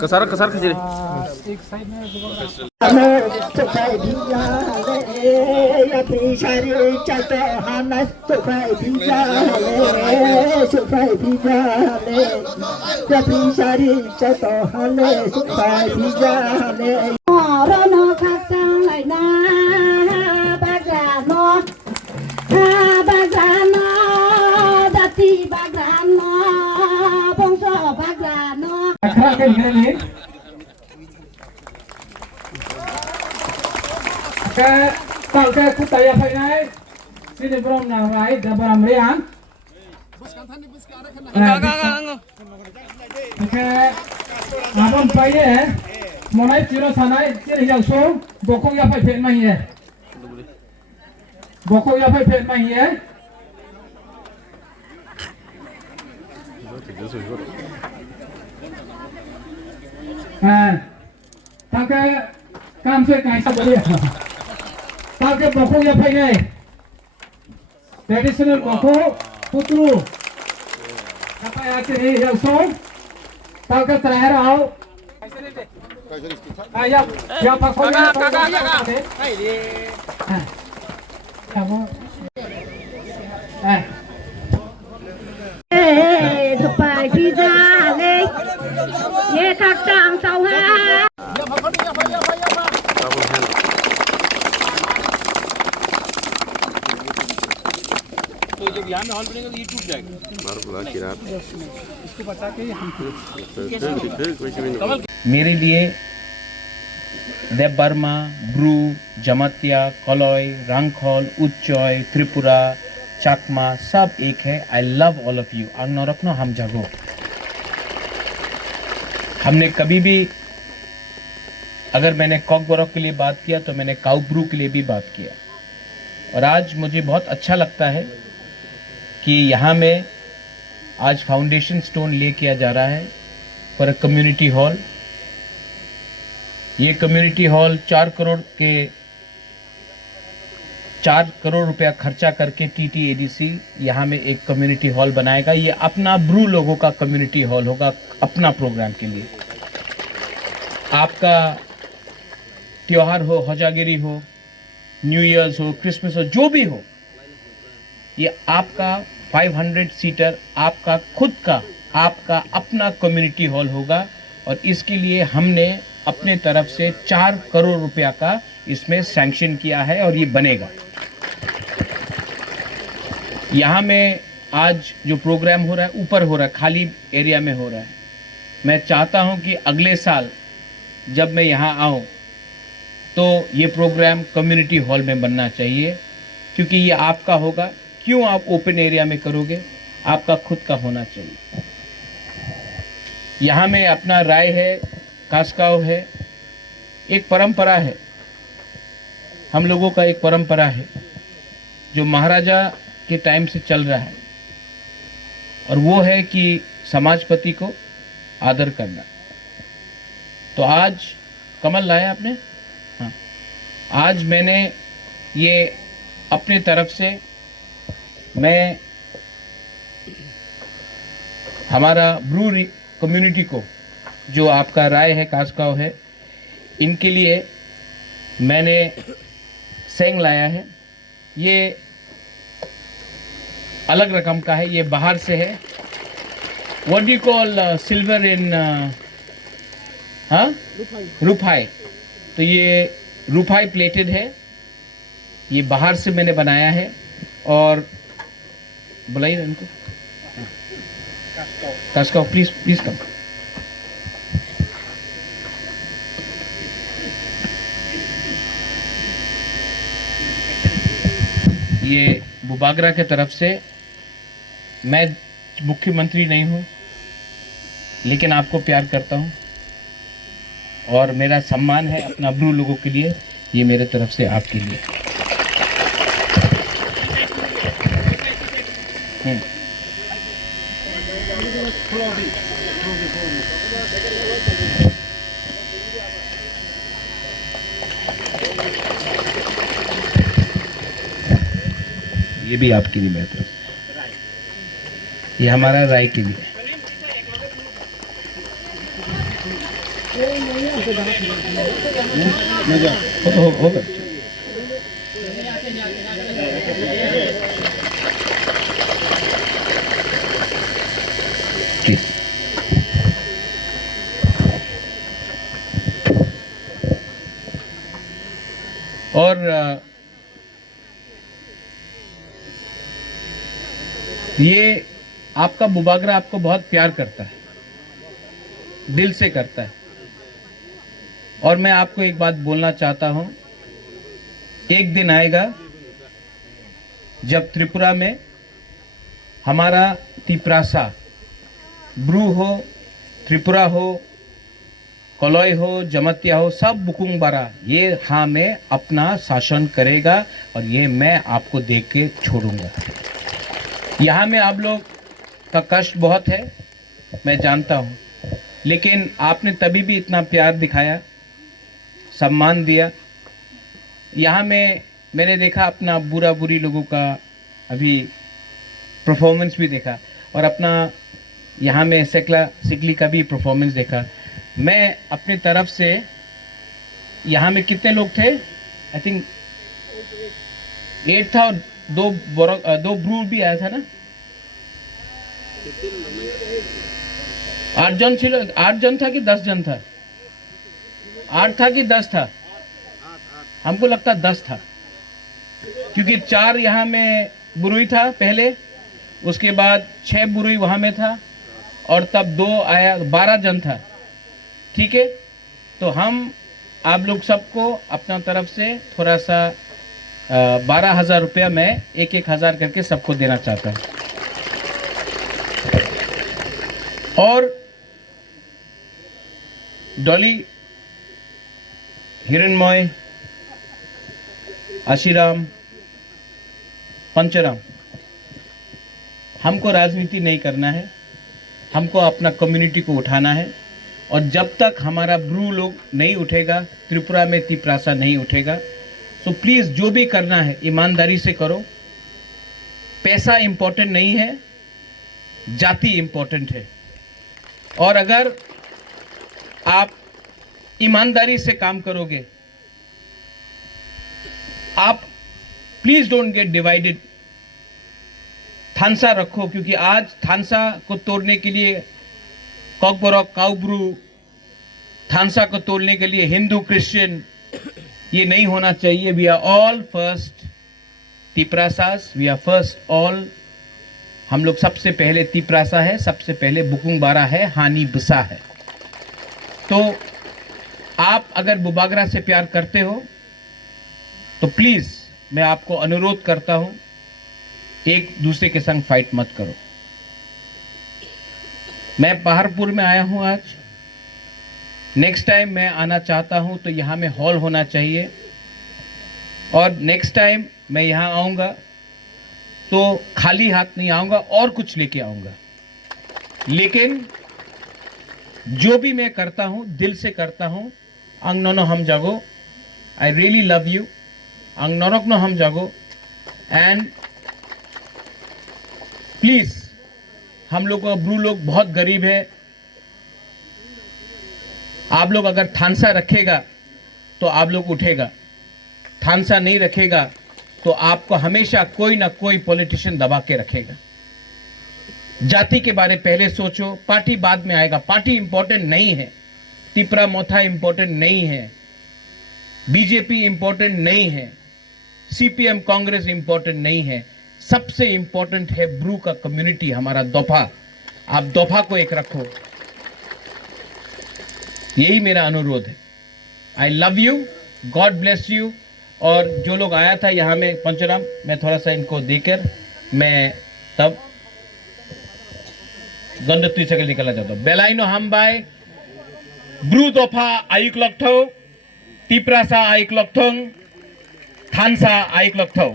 Kesar kecil. Tangke kutaya painai sini brom na rai da bram rian ke abam paye monai tiro sanai sini yang so bokong ya pai phet mai ye bokong ya pai phet mai ye tangke kam se kai sa boli tangke bokong ya pai nai traditional bokong putru apa ya sini yang so tangke terakhir au ya pak kakak ya kak kamu supaya bisa ye kakang sauha तो जब यहाँ में hall बनेगा तो ये टूट जाएगा। इसको बचा के मेरे लिए देवबर्मा, ब्रू, जमातिया, कलॉय, रंगखोल, उच्चॉय, त्रिपुरा, चकमा सब एक है। I love all of you. अंगनरत्नो हम जगो। हमने कभी भी अगर मैंने कॉकबोरक के लिए बात किया तो मैंने काउब्रू के लिए भी बात किया। और आज मुझे बहुत अच्छा लगता है कि यहाँ में आज फाउंडेशन स्टोन ले किया जा रहा है फॉर अ कम्युनिटी हॉल। ये कम्युनिटी हॉल 4 करोड़ रुपया खर्चा करके TTADC यहाँ में एक कम्युनिटी हॉल बनाएगा। ये अपना ब्रू लोगों का कम्युनिटी हॉल होगा अपना प्रोग्राम के लिए। आपका त्योहार हो, हजागिरी हो, न्यू ईयर्स हो, क्रिसमस हो, जो भी हो, ये आपका 500 सीटर आपका खुद का आपका अपना कम्युनिटी हॉल होगा। और इसके लिए हमने अपने तरफ से 4 करोड़ रुपया का इसमें सैंक्शन किया है और ये बनेगा। यहाँ में आज जो प्रोग्राम हो रहा है ऊपर हो रहा है, खाली एरिया में हो रहा है। मैं चाहता हूँ कि अगले साल जब मैं यहाँ आऊँ तो ये प्रोग्राम कम्युनिटी हॉल में बनना चाहिए, क्योंकि ये आपका होगा। क्यों आप ओपन एरिया में करोगे? आपका खुद का होना चाहिए। यहाँ में अपना राय है, कास्काव है, एक परंपरा है, हम लोगों का एक परंपरा है जो महाराजा के टाइम से चल रहा है, और वो है कि समाजपति को आदर करना। तो आज कमल लाया आपने? हाँ, आज मैंने ये अपने तरफ से मैं हमारा ब्रू कम्युनिटी को, जो आपका राय है, कास्काव है, इनके लिए मैंने सेंग लाया है। ये अलग रकम का है, ये बाहर से है। What do you call silver in हाँ रुफाई। तो ये रुफाई प्लेटेड है, ये बाहर से मैंने बनाया है। और बुलाइए इनको, कास्काव प्लीज प्लीज कम। ये बुबागरा के तरफ से, मैं मुख्यमंत्री नहीं हूँ लेकिन आपको प्यार करता हूँ और मेरा सम्मान है अपना ब्रू लोगों के लिए। ये मेरे तरफ से आपके लिए। ये भी आपके लिए मेरी तरफ से। ये हमारा राय के लिए। होगा प्लीज। और ये आपका बुबागरा आपको बहुत प्यार करता है, दिल से करता है। और मैं आपको एक बात बोलना चाहता हूं, एक दिन आएगा जब त्रिपुरा में हमारा तिप्रासा, ब्रू हो, त्रिपुरा हो, कलॉय हो, जमतिया हो, सब बुकुंग बारा ये हाँ में अपना शासन करेगा और ये मैं आपको देख के छोड़ूंगा। यहाँ में आप लोग का कष्ट बहुत है, मैं जानता हूँ, लेकिन आपने तभी भी इतना प्यार दिखाया, सम्मान दिया। यहाँ में मैंने देखा अपना बुरा बुरी लोगों का अभी परफॉर्मेंस भी देखा और अपना यहाँ में सिकली का भी परफॉर्मेंस देखा। मैं अपनी तरफ से यहाँ में कितने लोग थे, आई थिंक 8 था और दो ब्रू भी आया था ना, 8 जन ছিল, 8 जन था कि 10 जन था, 8 था कि 10 था, हमको लगता 10 था, क्योंकि 4 यहाँ में बुरुई था पहले, उसके बाद 6 बुरुई वहाँ में था और तब 2 आया, 12 जन था। ठीक है, तो हम आप लोग सबको अपना तरफ से थोड़ा सा 12,000 रुपया मैं 1,000 करके सबको देना चाहता हूँ। और डॉली, हिरणमय, आशीराम, पंचराम, हमको राजनीति नहीं करना है, हमको अपना कम्युनिटी को उठाना है। और जब तक हमारा ब्रू लोग नहीं उठेगा, त्रिपुरा में तिप्रासा नहीं उठेगा, तो प्लीज़ जो भी करना है ईमानदारी से करो। पैसा इम्पोर्टेंट नहीं है, जाति इम्पोर्टेंट है। और अगर आप ईमानदारी से काम करोगे, आप प्लीज़ डोंट गेट डिवाइडेड। थानसा रखो, क्योंकि आज थानसा को तोड़ने के लिए कॉकबोरॉक, काउब्रू, थानसा को तोड़ने के लिए हिंदू क्रिश्चियन, ये नहीं होना चाहिए। We are all first Tiprasas, we are first all. हम लोग सबसे पहले तिप्रासा है, सबसे पहले बुकुंग बारा है, हानि बुसा है। तो आप अगर बुबागरा से प्यार करते हो तो प्लीज मैं आपको अनुरोध करता हूं, एक दूसरे के संग फाइट मत करो। मैं पहाड़पुर में आया हूं आज, नेक्स्ट टाइम मैं आना चाहता हूं तो यहाँ में हॉल होना चाहिए। और नेक्स्ट टाइम मैं यहाँ आऊँगा तो खाली हाथ नहीं आऊँगा, और कुछ लेके आऊँगा। लेकिन जो भी मैं करता हूँ दिल से करता हूँ। अंग नोनो हम जागो, आई रियली लव यू। अंग नोरक नो हम जागो। एंड प्लीज, हम लोग ब्रू लोग बहुत गरीब है। आप लोग अगर थानसा रखेगा तो आप लोग उठेगा, थानसा नहीं रखेगा तो आपको हमेशा कोई ना कोई पॉलिटिशियन दबा के रखेगा। जाति के बारे पहले सोचो, पार्टी बाद में आएगा। पार्टी इंपॉर्टेंट नहीं है, तिपरा मोथा इंपॉर्टेंट नहीं है, बीजेपी इंपॉर्टेंट नहीं है, सीपीएम कांग्रेस इंपॉर्टेंट नहीं है। सबसे इंपॉर्टेंट है ब्रू का कम्युनिटी, हमारा दोफा। आप दोफा को एक रखो, यही मेरा अनुरोध है। I love you, God bless you. और जो लोग आया था यहाँ में पंचराम, मैं थोड़ा सा इनको देकर मैं तब गंडत्री से निकलना चाहता हूँ। बेलाइनो हम बाय ब्रू दोफा आयुक लक्ठो, तिप्रासा आयुक लक्ठोंग, थानसा आयुक लक्ठो।